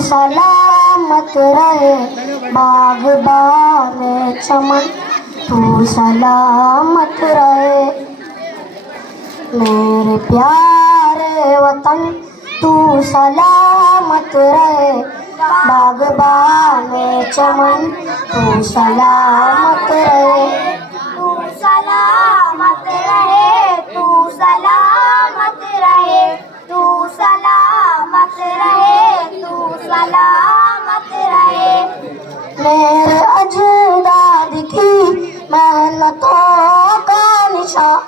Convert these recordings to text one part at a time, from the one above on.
सलामत रहे बाग़बान में चमन, तू सलामत रहे मेरे प्यारे वतन, तू सलामत रहे बाग़बान में चमन, तू सलामत रहे, तू सलामत रहे, तू सलामत रहे, तू सलामत रहे, तू सलामत रहे मेरे अजदाद की मेहनतों का निशान,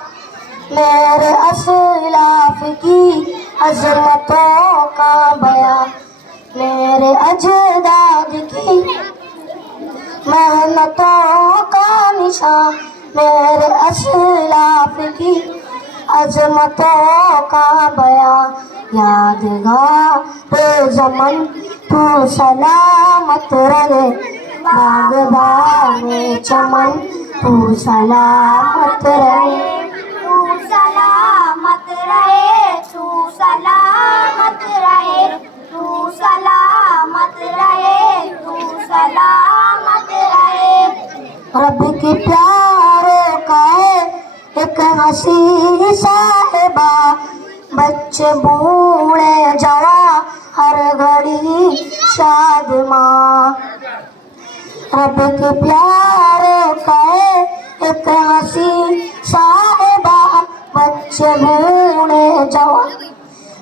मेरे असलाफ की अज़मतों का बयान, मेरे अजदाद की मेहनतों का निशान, मेरे असलाफ की अज़मतों का बयान, यादगार ज़मन तू सलामत रहे बाग़बान में चमन, तू सलामत रहे, तू सलामत रहे, तू सलामत रहे, तू सलामत रहे, तू सलामत रहे रब के प्यारों का है एक हसी साहिबा, बच्चे बूढ़े जवां हर घड़ी शाद माँ, रब के प्यारों का है एक हसी साहिबा, बच्चे बूढ़े जवां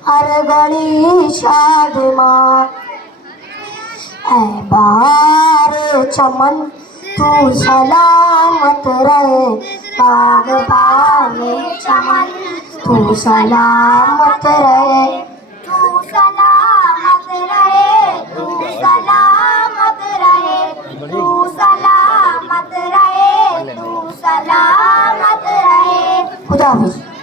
हर घड़ी शाद माँ, ऐ बहार चमन तू सलामत रहे बाग़बान में चमन, तू सलामत रहे, तू सलामत रहे, तू सलामत रहे, तू सलामत रहे, तू सलामत रहे। खुदा हाफिज़।